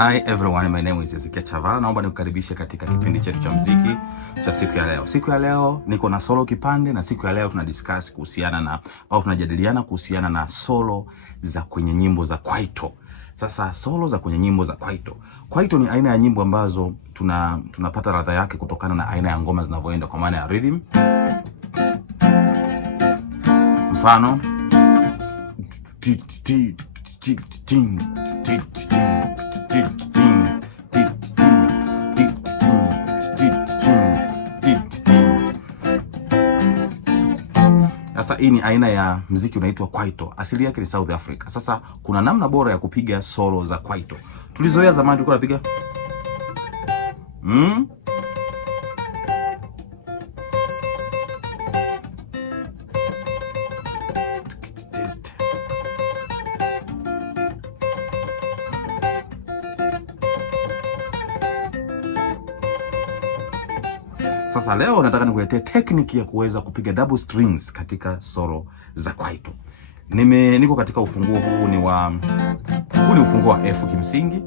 Hi everyone, my name is Ezekiel Chavala. Naomba nikukaribishe katika kipindi chetu cha muziki cha siku ya leo. Siku ya leo niko na solo kipande, na siku ya leo tunadiscuss kuhusiana na tunajadiliana kuhusiana na solo za kwenye nyimbo za kwaito. Sasa solo za kwenye nyimbo za kwaito. Kwaito ni aina ya nyimbo ambazo tunapata ladha yake kutokana na aina ya ngoma zinavyoenda, kwa maana ya rhythm. Mfano sasa hii ni aina ya muziki unaitwa kwaito. Asili yake ni South Africa. Sasa kuna namna bora ya kupiga solo za kwaito. Tulizoea zamani tulikuwa tunapiga Sasa leo nataka nikuletee technique ya kuweza kupiga double strings katika solo za kwaito. Niko katika ufunguo huu ni ufunguo wa F kimsingi.